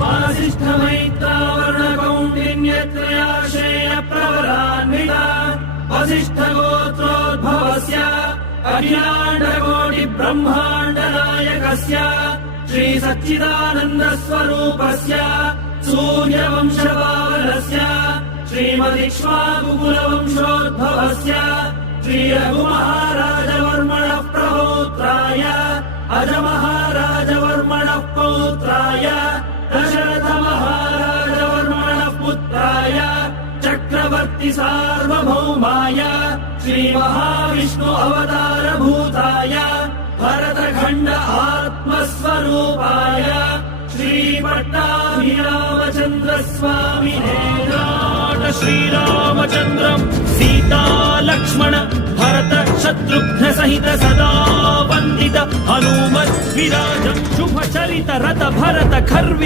वासिष्ठमैत्रावरुणकौण्डिन्यत्रयाश्रेय प्रवरान्विता वसिष्ठगोत्रोद्भवस्य अखिलाण्डकोटिब्रह्माण्डनायकस्य श्री सच्चिदानन्दस्वरूपस्य सूर्यवंशपावनस्य श्रीमदिक्ष्वाकुकुलवंशोद्भवस्य श्री रघुमहाराजवर्मणः प्रपौत्राय अजमहाराजवर्मणः पौत्राय दशरथमहाराजवर्मणः पुत्राय चक्रवर्ति सार्वभौमाय श्री महाविष्णु अवतारभूताय भरतखण्ड आत्मस्वरूपाय श्री पट्टाभिरामचन्द्र स्वामिने श्रीरामचन्द्रं सीता लक्ष्मण भरत शत्रुघ्न सहित सदा वन्दित हनुमत् विराजं शुभ चरित रथ भरत खर्वित